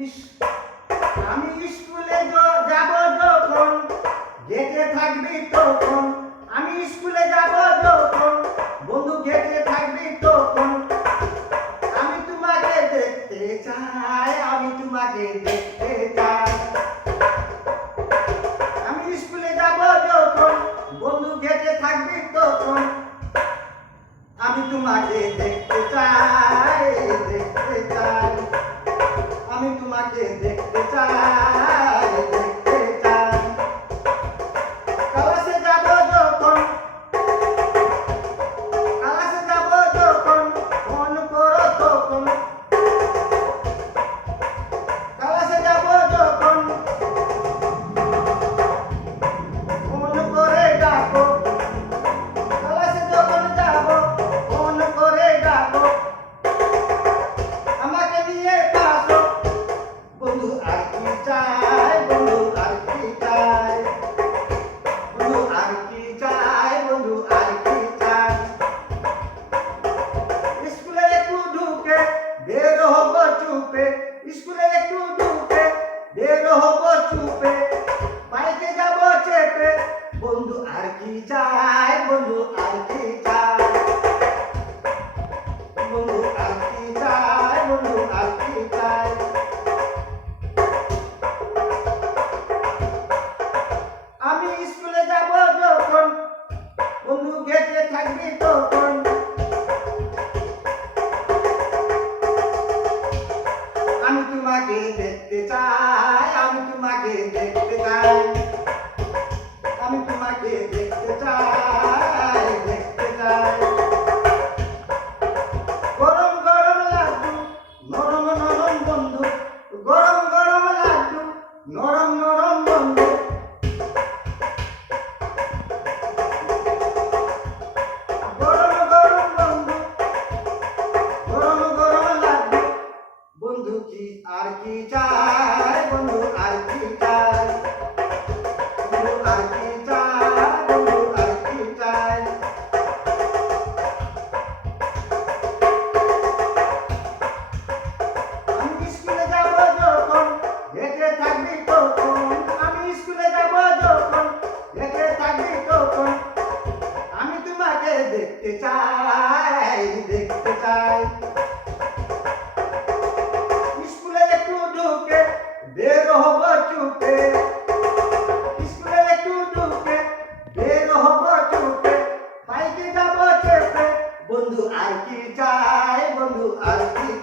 ইস- আমি স্কুলে যাব যখন, গেটে থাকবি তখন। আমি স্কুলে যাব যখন, বন্ধু গেটে থাকবি তখন। আমি তোমাকে দেখতে চাই, আমি তোমাকে দেখতে চাই। আমি স্কুলে যাব যখন, বন্ধু গেটে থাকবি তখন। আমি তোমাকে দেখতে চাই, দেখতে চাই। আমি তোমাকে দেখতে চাই, দেখতে চাই। ক্লাসে যাব যখন, ক্লাসে যাব যখন, ফোন করো তখন। ক্লাসে যাব যখন, ফোন করে ডাকো। ক্লাসে যখন যাব, ফোন করে ডাকো। আমাকে নিয়ে আসো, বন্ধু আর কি চাই, বন্ধু আর কি চাই। বন্ধু আর কি চাই, বন্ধু আর কি চাই। স্কুলে একটু ঢুকে বের হব চুপে, স্কুলে একটু ঢুকে বের হব চুপে। বাইকে যাব চেপে, বন্ধু আর কি চাই, বন্ধু আর কি চাই। বন্ধু আর কি চাই, বন্ধু আর কি চাই। আমি স্কুলে যাব যখন, বন্ধু গেটে থাকবি তখন। আমি তোমাকে দেখতে চাই, আমি তোমাকে দেখতে চাই। আমি তোমাকে দেখতে চাই, দেখতে চাই। গরম গরম লাড্ডু, নরম নরম বন্ধু। গরম গরম লাড্ডু, নরম নরম বন্ধু। গরম গরম বন্ধু, গরম গরম লাড্ডু। বন্ধু কি আর কি চাই, বন্ধু আর কি চাই। বন্ধু আর কি চাই, বন্ধু আর কি চাই। আমি স্কুলে যাব যখন, গেটে থাকবি তখন। আমি স্কুলে যাব যখন, গেটে থাকবি তখন। আমি তোমাকে দেখতে চাই, দেখতে চাই। স্কুলে একটু ঢুকে বের হব চুপে, স্কুলে একটু ঢুকে বের হব চুপে। বাইকে যাব চেপে, বন্ধু আর কি চাই, বন্ধু আর কি